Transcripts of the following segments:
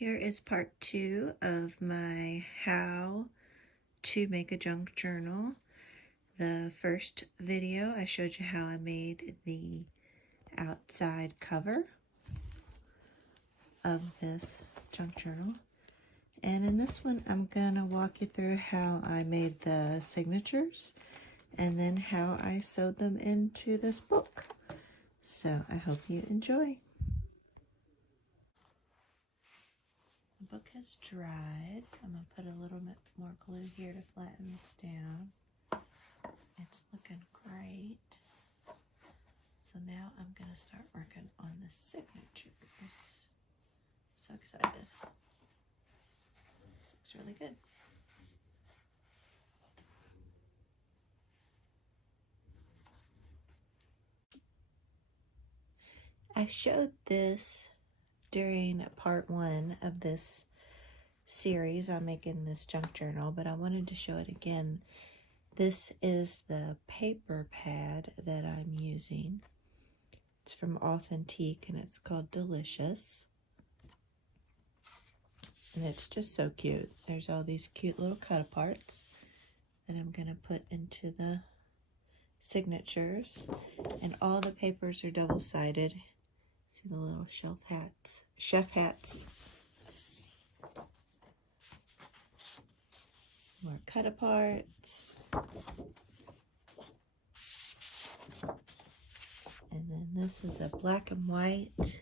Here is part 2 of my how to make a junk journal. The first video I showed you how I made the outside cover of this junk journal. And in this one I'm going to walk you through how I made the signatures and then how I sewed them into this book. So I hope you enjoy. The book has dried. I'm going to put a little bit more glue here to flatten this down. It's looking great. So now I'm going to start working on the signatures. So excited. This looks really good. I showed this during part 1 of this series on making this junk journal, but I wanted to show it again. This is the paper pad that I'm using. It's from Authentique and it's called Delicious. And it's just so cute. There's all these cute little cut aparts that I'm going to put into the signatures. And all the papers are double-sided. See the little chef hats. More cut aparts. And then this is a black and white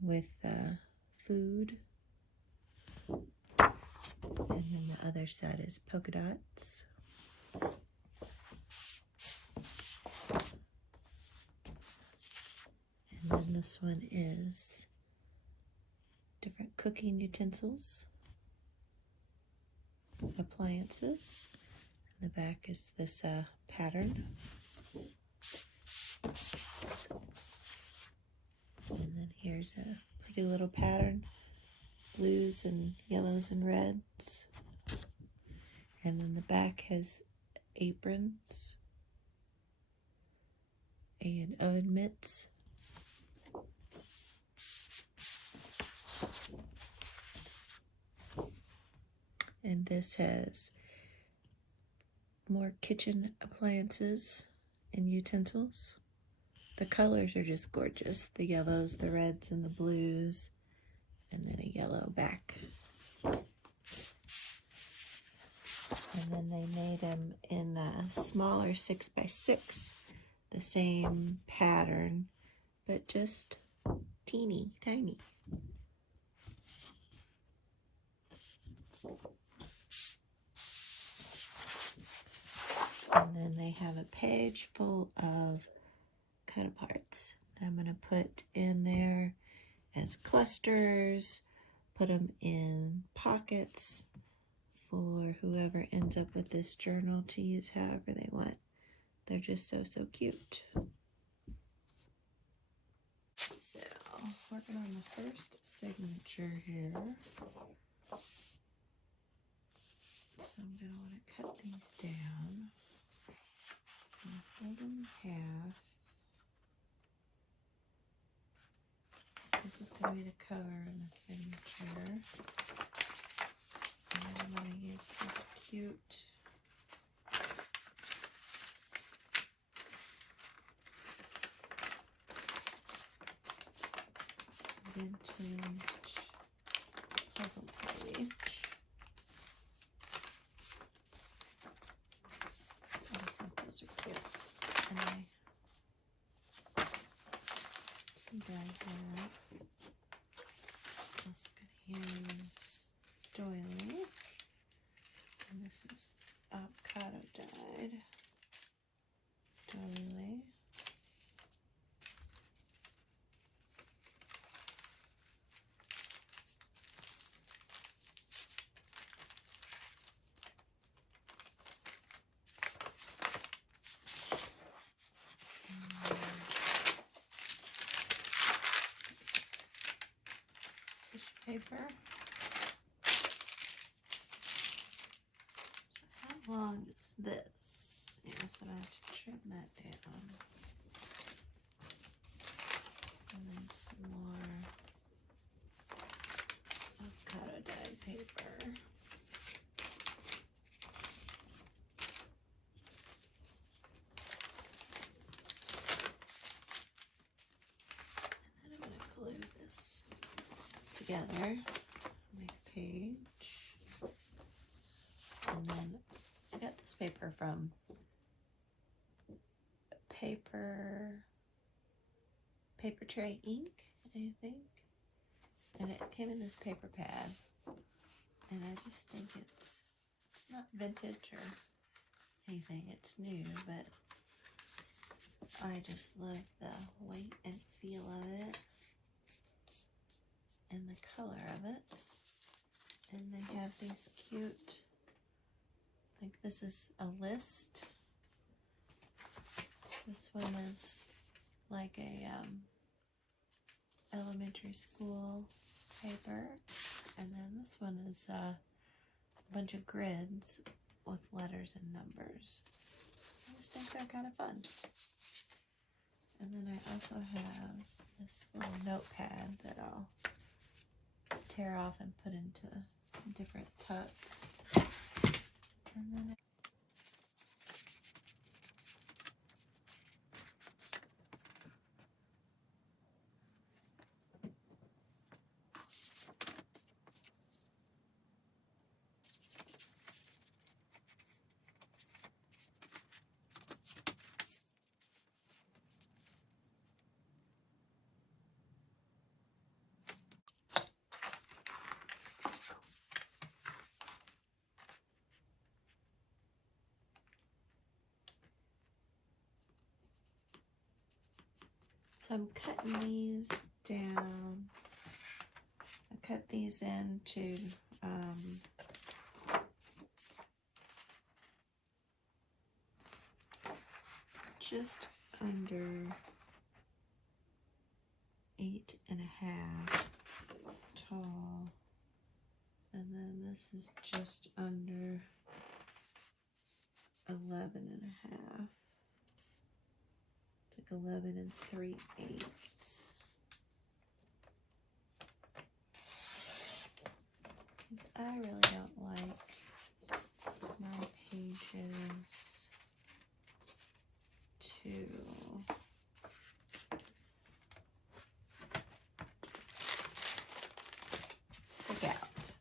with food. And then the other side is polka dots. And then this one is different cooking utensils, appliances. And the back is this pattern. And then here's a pretty little pattern, blues and yellows and reds. And then the back has aprons and oven mitts. And this has more kitchen appliances and utensils. The colors are just gorgeous. The yellows, the reds, and the blues, and then a yellow back. And then they made them in a smaller 6x6, the same pattern, but just teeny tiny. And then they have a page full of cut aparts that I'm going to put in there as clusters, put them in pockets for whoever ends up with this journal to use however they want. They're just so cute. So, working on the first signature here. So I'm going to want to cut these down and fold them in half. This is going to be the cover and the signature. And I'm going to use this cute vintage puzzle page. I just think those are cute. And I think I have just going to use doily. And this is avocado dyed doily. Paper. So how long is this? Yes, I have to trim that down. And then some more together. Make a page. And then I got this paper from Paper Tray Ink, I think. And it came in this paper pad. And I just think it's not vintage or anything, it's new, but I just love the weight and feel of it and the color of it. And they have these cute, like this is a list. This one is like a elementary school paper, and then this one is a bunch of grids with letters and numbers. I just think they're kind of fun. And then I also have this little notepad that I'll tear off and put into some different tucks. And then so I'm cutting these down. I cut these into just under 8.5 tall, and then this is just under 11.5. It's like 11 3/8. Because I really don't like my pages to stick out.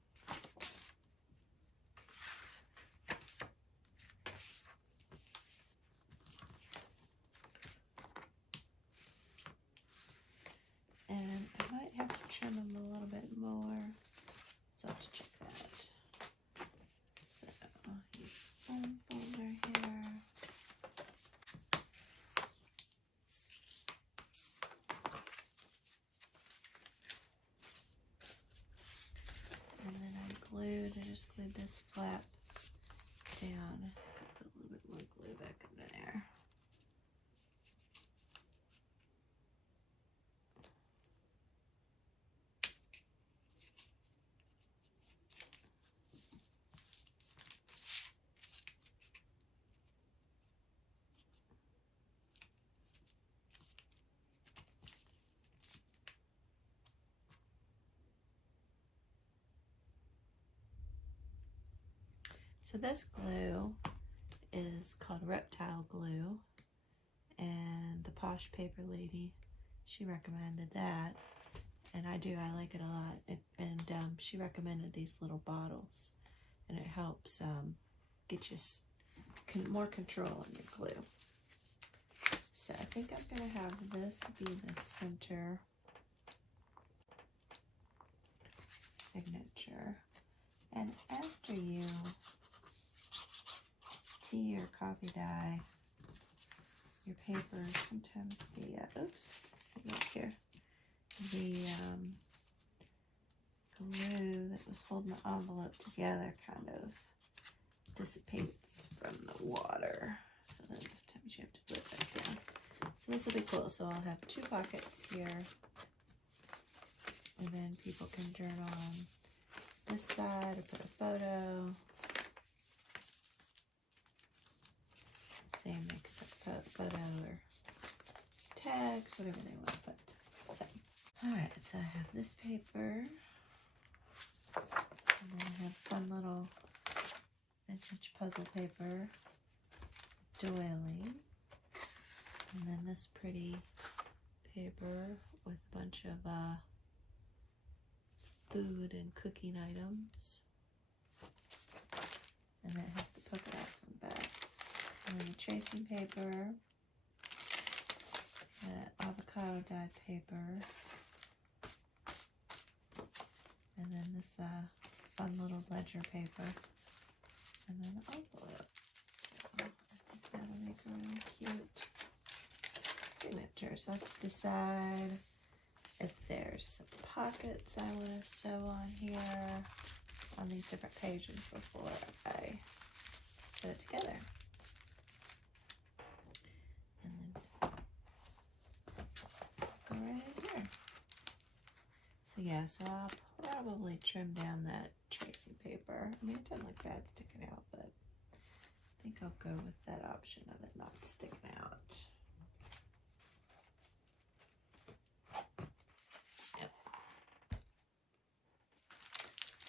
And I might have to trim them a little bit more, so I'll have to check that. So, one folder here. And then I just glued this flap down. Got a little bit more glue back under there. So this glue is called Reptile Glue, and the Posh Paper Lady, she recommended that, and I like it a lot. She recommended these little bottles, and it helps get you more control on your glue. So I think I'm gonna have this be the center signature, and after you tea or coffee dye your paper, sometimes the oops, see up here, the glue that was holding the envelope together kind of dissipates from the water, so then sometimes you have to glue it back down. So this will be cool. So I'll have 2 pockets here, and then people can journal on this side or put a photo. Same, they could put a photo or tags, whatever they want to put. So, alright, so I have this paper, and then I have fun little vintage puzzle paper, doily, and then this pretty paper with a bunch of food and cooking items. And then it has the polka dots on the back. And then the tracing paper. Avocado dyed paper. And then this fun little ledger paper. And then the envelope. So I think that'll make a really cute signature. So I have to decide if there's some pockets I want to sew on here, on these different pages before I sew it together. And then go right in here. So yeah, so I'll probably trim down that tracing paper. I mean, it doesn't look bad sticking out, but I think I'll go with that option of it not sticking out. Yep.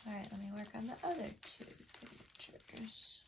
All right, let me work on the other two signatures.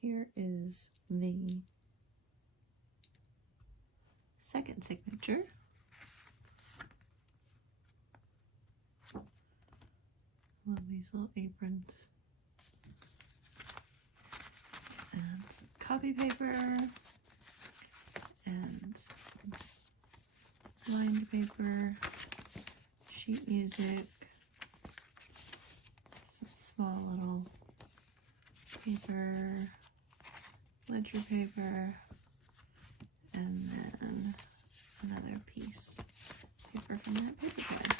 Here is the second signature. Love these little aprons. And some copy paper. And some lined paper. Sheet music. Some small little paper. Ledger paper. And then another piece of paper from that paper pad.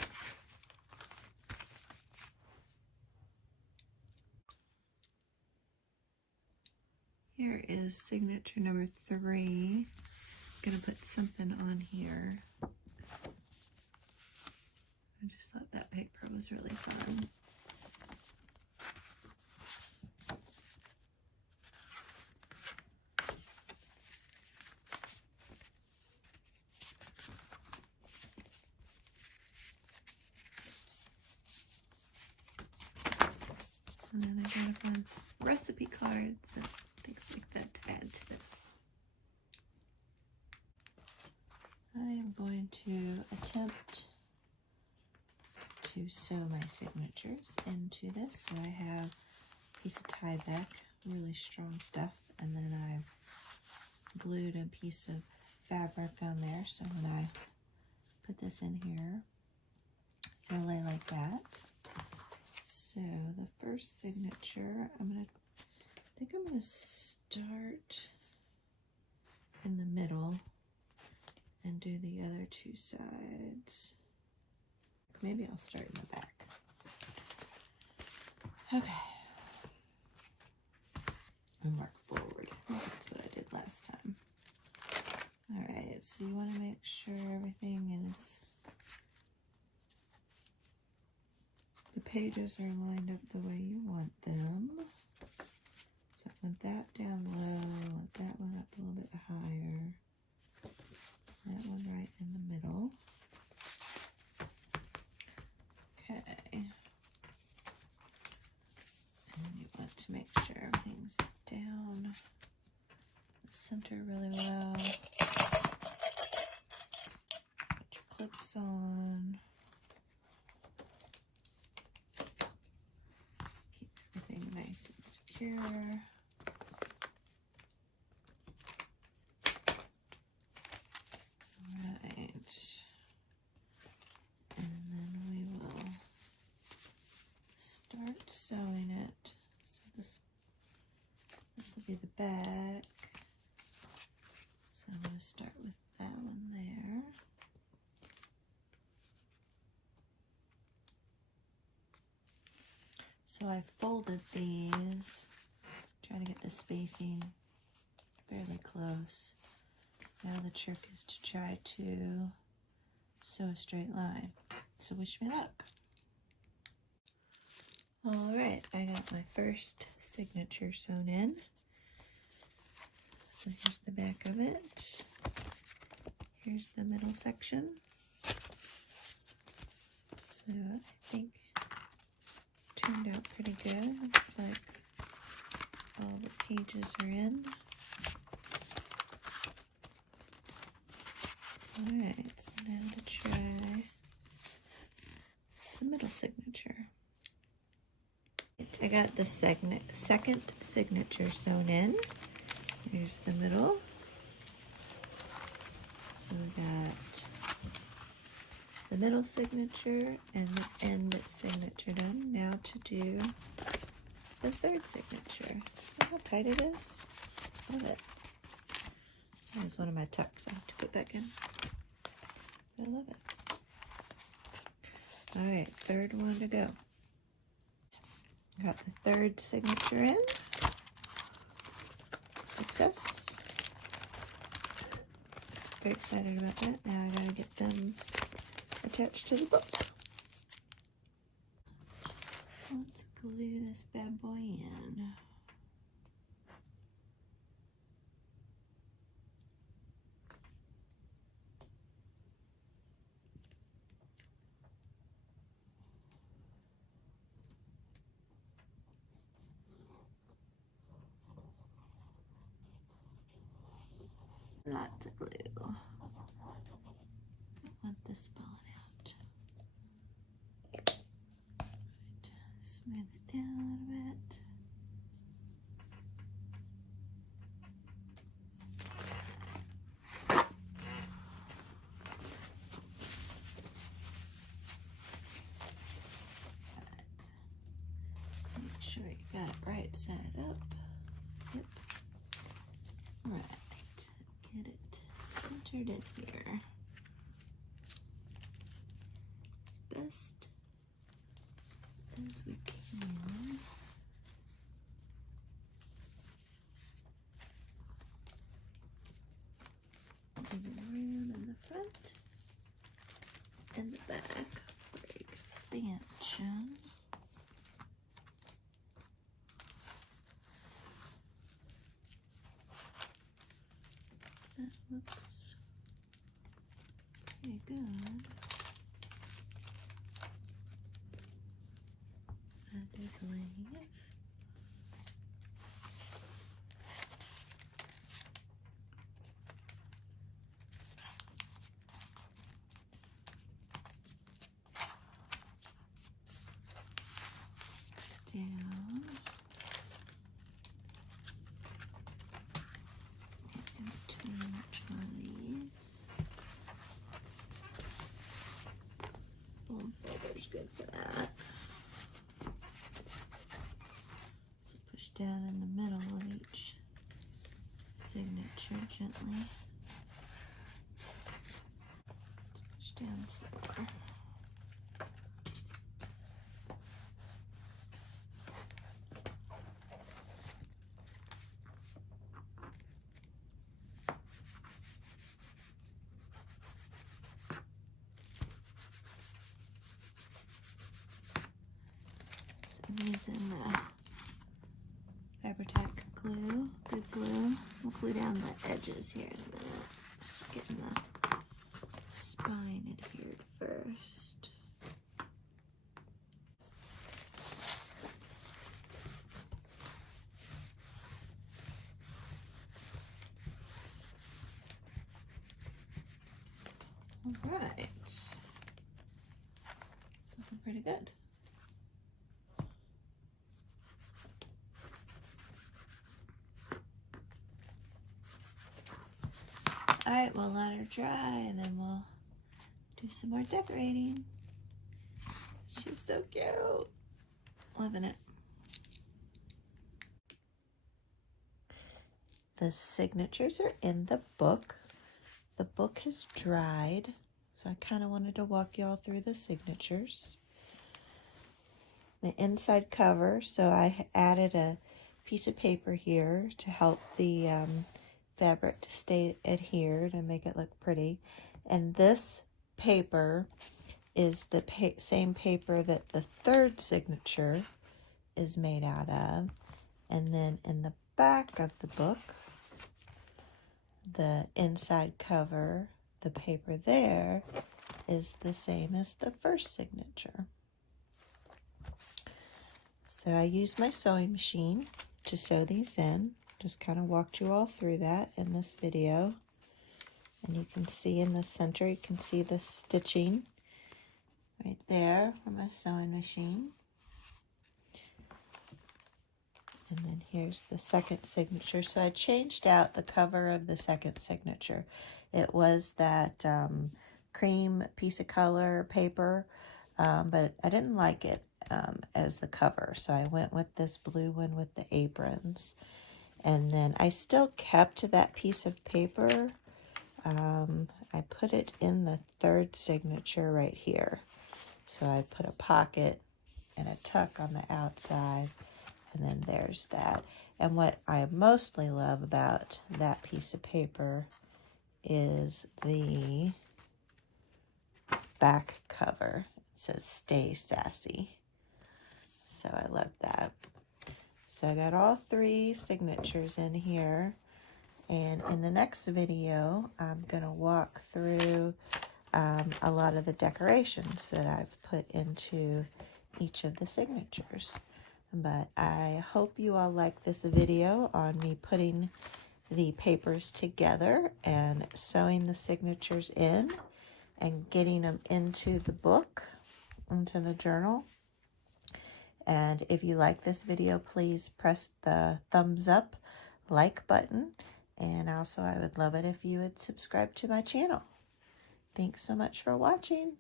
Here is signature number 3. I'm gonna put something on here. I just thought that paper was really fun. And then I gotta find recipe cards and things like that to add to this. I am going to attempt to sew my signatures into this. So I have a piece of Tyvek, really strong stuff, and then I've glued a piece of fabric on there. So when I put this in here, it'll lay like that. So the first signature, I think I'm gonna start in the middle and do the other two sides. Maybe I'll start in the back. Okay. And work forward. That's what I did last time. All right, so you want to make sure everything is, the pages are lined up the way you want them. So I want that down low, I want that one up a little bit higher, that one right in the middle. Okay. And you want to make sure everything's down the center really well. Put your clips on. sure. Right. And then we will start sewing it. So this will be the back. So I'm going to start with that one there. So I folded these, trying to get the spacing fairly close. Now the trick is to try to sew a straight line. So wish me luck. All right, I got my first signature sewn in. So here's the back of it. Here's the middle section. So I think it turned out pretty good. Looks like all the pages are in. Alright, so now to try the middle signature. I got the second signature sewn in. Here's the middle. So we got the middle signature and the end signature done. Now to do the third signature. See how tight it is? Love it. There's one of my tucks I have to put back in. I love it. Alright, third one to go. Got the third signature in. Success. Very excited about that. Now I gotta get them attached to the book. Let's glue this bad boy in. Lots of glue. Don't want this falling out. Right. Smooth it down a little bit. Make sure you got it right side up. Yep. Right. Get it centered in here as best as we can. Leaving room in the front and the back for expansion. That looks pretty good. I do believe. Down. In between each one of these. Bone folder's good for that. So push down in the middle of each signature gently. Let's push down some more. I'm using the Fabri-Tac glue, good glue. We'll glue down the edges here in a minute. Just getting the spine adhered first. All right, it's looking pretty good. Alright, we'll let her dry and then we'll do some more decorating. She's so cute. Loving it. The signatures are in the book. The book has dried, so I kind of wanted to walk y'all through the signatures. The inside cover, so I added a piece of paper here to help the fabric to stay adhered and make it look pretty. And this paper is the same paper that the third signature is made out of. And then in the back of the book, the inside cover, the paper there is the same as the first signature. So I used my sewing machine to sew these in. Just kind of walked you all through that in this video. And you can see in the center, you can see the stitching right there from my sewing machine. And then here's the second signature. So I changed out the cover of the second signature. It was that cream piece of color paper, but I didn't like it as the cover. So I went with this blue one with the aprons. And then I still kept that piece of paper. I put it in the third signature right here. So I put a pocket and a tuck on the outside. And then there's that. And what I mostly love about that piece of paper is the back cover. It says "Stay Sassy." So I love that. So I got all three signatures in here. And in the next video, I'm going to walk through a lot of the decorations that I've put into each of the signatures. But I hope you all like this video on me putting the papers together and sewing the signatures in and getting them into the book, into the journal. And if you like this video, please press the thumbs up, like button. And also I would love it if you would subscribe to my channel. Thanks so much for watching.